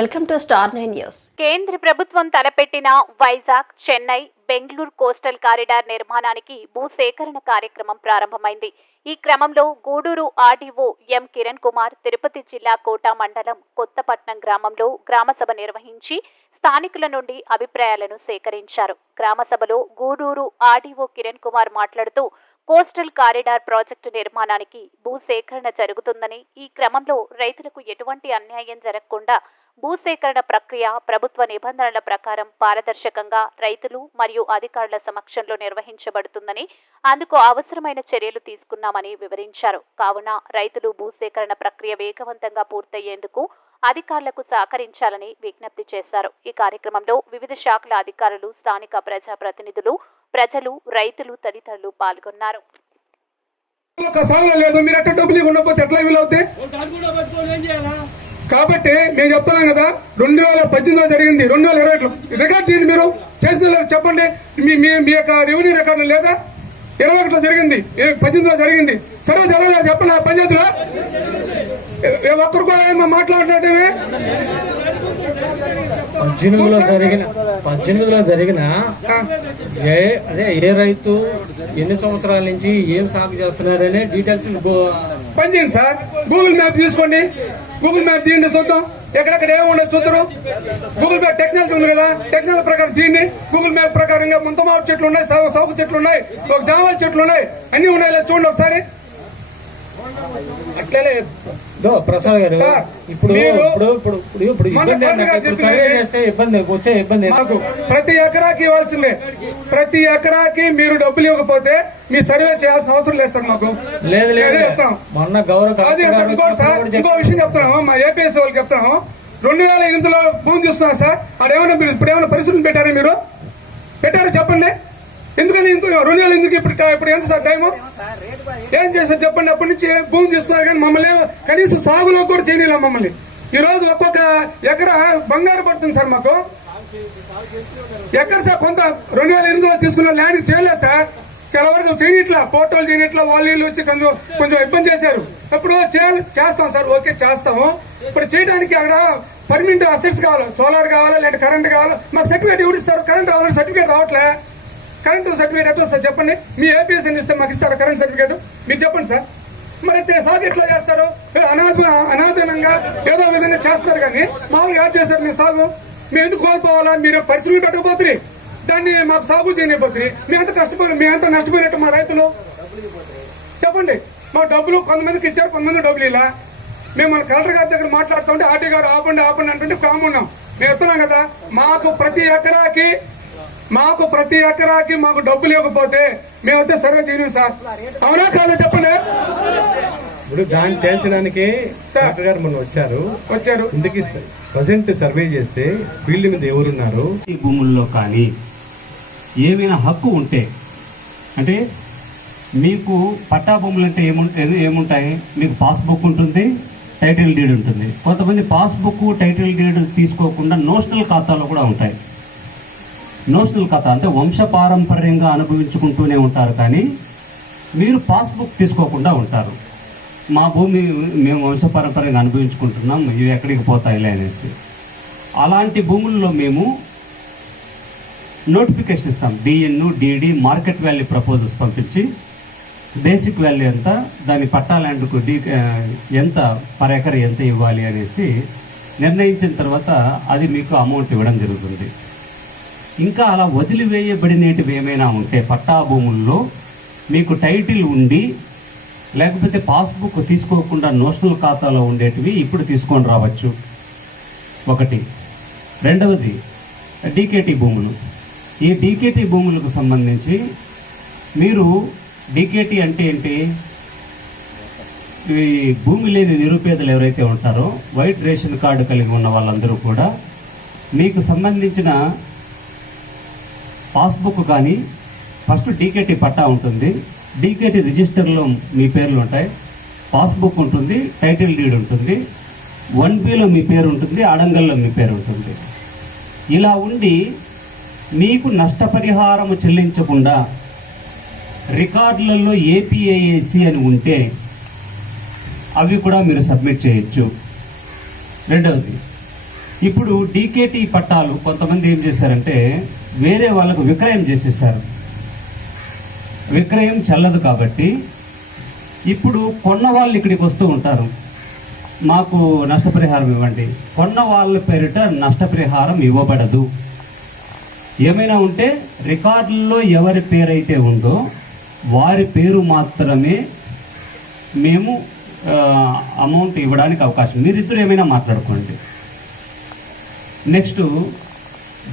Welcome to star 9 news. కేంద్ర ప్రభుత్వం తలపెట్టిన వైజాగ్, చెన్నై, బెంగళూరు కోస్టల్ కారిడార్ నిర్మాణానికి భూసేకరణ కార్యక్రమం ప్రారంభమైంది. ఈ క్రమంలో గూడూరు ఆర్డీఓ ఎం కిరణ్ కుమార్ తిరుపతి జిల్లా కోట మండలం కొత్తపట్నం గ్రామంలో గ్రామసభ నిర్వహించి స్థానికుల నుండి అభిప్రాయాలను సేకరించారు. గ్రామసభలో గూడూరు ఆర్డీఓ కిరణ్ కుమార్ మాట్లాడుతూ కోస్టల్ కారిడార్ ప్రాజెక్టు నిర్మాణానికి భూసేకరణ జరుగుతుందని, ఈ క్రమంలో రైతులకు ఎటువంటి అన్యాయం జరగకుండా భూసేకరణ ప్రక్రియ ప్రభుత్వ నిబంధనల ప్రకారం పారదర్శకంగా రైతులు మరియు అధికారుల సమక్షంలో నిర్వహించబడుతుందని, అందుకు అవసరమైన చర్యలు తీసుకున్నామని వివరించారు. కావున రైతులు భూసేకరణ ప్రక్రియ వేగవంతంగా పూర్తయ్యేందుకు అధికారులకు సహకరించాలని విజ్ఞప్తి చేశారు. ఈ కార్యక్రమంలో వివిధ శాఖల అధికారులు, స్థానిక ప్రజాప్రతినిధులు, ప్రజలు, రైతులు తదితరులు పాల్గొన్నారు. కాబట్టి మేము చెప్తున్నాం కదా, 2018లో జరిగింది, 2020 రికార్డు తీయండి. మీరు చేసిన చెప్పండి. మీ యొక్క రెవెన్యూ రికార్డు లేదా? 21లో జరిగింది, 18లో జరిగింది. సర్వే జరగలేదు చెప్పండి. పంచాయతీలో ఒక్కరు కూడా మాట్లాడినట్టేమే. 18లో జరిగిన ఏ రైతు ఎన్ని సంవత్సరాల నుంచి ఏం సాగు చేస్తున్నారనే డీటెయిల్స్ పని చేయండి సార్. గూగుల్ మ్యాప్ తీసుకోండి, గూగుల్ మ్యాప్ తీయండి, చూద్దాం ఎక్కడెక్కడ ఏముండదు చూద్దరు. గూగుల్ మ్యాప్ టెక్నాలజీ ఉంది కదా, టెక్నాలజీ ప్రకారం తీయండి. గూగుల్ మ్యాప్ ప్రకారంగా ముంతమావిడి చెట్లు ఉన్నాయి, సౌకు చెట్లు ఉన్నాయి, ఒక జామాల చెట్లు ఉన్నాయి, అన్ని ఉన్నాయి. ఇలా చూడండి ఒకసారి. అట్లనే ప్రసాద్ గారు, ఇప్పుడు వచ్చే ఇబ్బంది ప్రతి ఎకరాకి ఇవ్వాల్సిందే. ప్రతి ఎకరాకి మీరు డబ్బులు ఇవ్వకపోతే మీ సర్వే చేయాల్సిన అవసరం లేదు సార్. మాకు లేదు చెప్తాం. మొన్న ఇంకో విషయం చెప్తున్నాము, మా ఏపీఎస్ వాళ్ళకి చెప్తున్నాము. 2008లో భూమి తీసుకున్నాం సార్. అదేమన్నా మీరు ఇప్పుడు ఏమైనా పరిస్థితులు పెట్టారా? మీరు పెట్టారా చెప్పండి. ఎందుకని 2000 ఎందుకు? ఇప్పుడు ఎంత సార్ టైము? ఏం చేశారు చెప్పండి. అప్పటి నుంచి భూమి తీసుకున్నారు కానీ మమ్మల్ని కనీసం సాగులో కూడా చేయలేము. మమ్మల్ని ఈ రోజు ఒక్కొక్క ఎకరా బంగారు పడుతుంది సార్. మాకు ఎక్కడ సార్ కొంత 2008లో తీసుకున్న ల్యాండ్ చేయలేదు సార్. చాలా వరకు చేయనిట్లా, ఫోటోలు చేయనిట్లా, వాళ్ళు వచ్చి కొంచెం ఇబ్బంది చేశారు. ఇప్పుడు చేస్తాం సార్, ఓకే చేస్తాము. ఇప్పుడు చేయడానికి అక్కడ పర్మనెంట్ అసెట్స్ కావాలి, సోలార్ కావాలా, లేదంటే కరెంట్ కావాలా. మాకు సర్టిఫికేట్ ఎవరు ఇస్తారు? కరెంట్ కావాలంటే సర్టిఫికేట్ రావట్లే. కరెంటు సర్టిఫికేట్ ఎట్లా వస్తారు చెప్పండి? మీ ఏపీఎస్ అని ఇస్తే మాకు ఇస్తారా కరెంట్ సర్టిఫికేట్? మీరు చెప్పండి సార్. మరి సాగు ఎట్లా చేస్తారు? అనాధనంగా ఏదో విధంగా చేస్తారు కానీ మామూలుగా యాడ్ చేస్తారు. మీరు సాగు మేము ఎందుకు కోల్పోవాలా? మీరు పరిస్థితులు పెట్టకపోతుంది, దాన్ని మాకు సాగు చేయనిపోతుంది. మేమంతా నష్టపోయినట్టు మా రైతులు చెప్పండి. మా డబ్బులు కొంతమందికి ఇచ్చారు, కొంతమంది డబ్బులు ఇలా. మేము మన కలెక్టర్ గారి దగ్గర మాట్లాడుతుంటే ఆర్టీ గారు ఆపండి అంటుంటే కామ్ ఉన్నాం. మేము చెప్తున్నాం కదా, మాకు ప్రతి ఎకరాకి మాకు డబ్బులు ఇవ్వకపోతే మేమైతే సర్వే చేయను సార్. అవునా కాదా చెప్పండి. ఇప్పుడు దాన్ని తేల్చడానికి డాక్టర్ గారు మొన్న వచ్చారు. ఇందుకు ప్రజెంట్ సర్వే చేస్తే ఫీల్డ్ మీద ఎవరున్నారు, ఈ భూముల్లో కానీ ఏమైనా హక్కు ఉంటే, అంటే మీకు పట్టా భూములు అంటే ఏముంటాయి? మీకు పాస్బుక్ ఉంటుంది, టైటిల్ డీడ్ ఉంటుంది. కొంతమంది పాస్బుక్, టైటిల్ డీడ్ తీసుకోకుండా నోషనల్ ఖాతాలో కూడా ఉంటాయి. నోషనల్ ఖాతా అంటే వంశపారంపర్యంగా అనుభవించుకుంటూనే ఉంటారు, కానీ మీరు పాస్బుక్ తీసుకోకుండా ఉంటారు. మా భూమి మేము వంశపారంపర్యంగా అనుభవించుకుంటున్నాం, ఇవి ఎక్కడికి పోతాయిలే అనేసి. అలాంటి భూముల్లో మేము నోటిఫికేషన్ ఇస్తాం. డిఎన్, డిడి, మార్కెట్ వాల్యూ ప్రపోజల్స్ పంపించి బేసిక్ వాల్యూ ఎంత, దాని పట్టా ల్యాండ్కు ఎంత పర్ ఎకర్ ఎంత ఇవ్వాలి అనేసి నిర్ణయించిన తర్వాత అది మీకు అమౌంట్ ఇవ్వడం జరుగుతుంది. ఇంకా అలా వదిలివేయబడినవి ఏమైనా ఉంటే పట్టా భూముల్లో మీకు టైటిల్ ఉండి లేకపోతే పాస్బుక్ తీసుకోకుండా నోషనల్ ఖాతాలో ఉండేటివి ఇప్పుడు తీసుకొని రావచ్చు. ఒకటి. రెండవది డీకేటీ భూములు. ఈ డీకేటీ భూములకు సంబంధించి మీరు డీకేటీ అంటే ఏంటి? ఈ భూమి లేని నిరుపేదలు ఎవరైతే ఉంటారో, వైట్ రేషన్ కార్డు కలిగి ఉన్న వాళ్ళందరూ కూడా మీకు సంబంధించిన పాస్బుక్ కానీ ఫస్ట్ డీకేటీ పట్టా ఉంటుంది, డీకేటీ రిజిస్టర్లో మీ పేర్లు ఉంటాయి, పాస్బుక్ ఉంటుంది, టైటిల్ డీడ్ ఉంటుంది, 1Bలో మీ పేరు ఉంటుంది, అడంగల్లో మీ పేరు ఉంటుంది. ఇలా ఉండి మీకు నష్టపరిహారం చెల్లించకుండా రికార్డులలో ఏపీఐఏసి అని ఉంటే అవి కూడా మీరు సబ్మిట్ చేయొచ్చు. రెండవది, ఇప్పుడు డీకేటీ పట్టాలు కొంతమంది ఏం చేశారంటే వేరే వాళ్ళకు విక్రయం చేసేసారు. విక్రయం చెల్లదు కాబట్టి ఇప్పుడు కొన్న వాళ్ళు ఇక్కడికి వస్తూ ఉంటారు, మాకు నష్టపరిహారం ఇవ్వండి. కొన్న వాళ్ళ పేరిట నష్టపరిహారం ఇవ్వబడదు. ఏమైనా ఉంటే రికార్డుల్లో ఎవరి పేరైతే ఉందో వారి పేరు మాత్రమే మేము అమౌంట్ ఇవ్వడానికి అవకాశం. మీరిద్దరు ఏమైనా మాట్లాడుకోండి. Next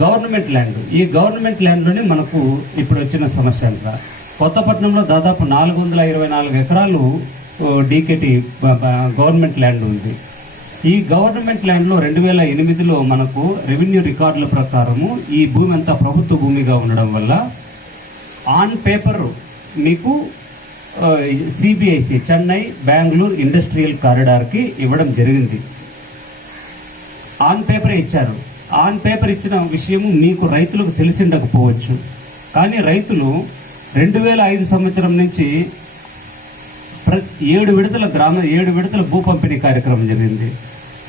government land. ఈ గవర్నమెంట్ ల్యాండ్లోనే మనకు ఇప్పుడు వచ్చిన సమస్య అంతా. కొత్తపట్నంలో దాదాపు 424 ఎకరాలు డీకేటీ గవర్నమెంట్ ల్యాండ్ ఉంది. ఈ గవర్నమెంట్ ల్యాండ్లో 2008లో మనకు రెవెన్యూ రికార్డుల ప్రకారము ఈ భూమి అంతా ప్రభుత్వ భూమిగా ఉండడం వల్ల ఆన్ పేపర్ మీకు సిబిఐసి చెన్నై బెంగళూరు ఇండస్ట్రియల్ కారిడార్కి ఇవ్వడం జరిగింది. ఆన్ పేపరే ఇచ్చారు. ఆన్ పేపర్ ఇచ్చిన విషయము మీకు రైతులకు తెలిసిండకపోవచ్చు. కానీ రైతులు 2005 సంవత్సరం నుంచి 7 విడతల భూ పంపిణీ కార్యక్రమం జరిగింది.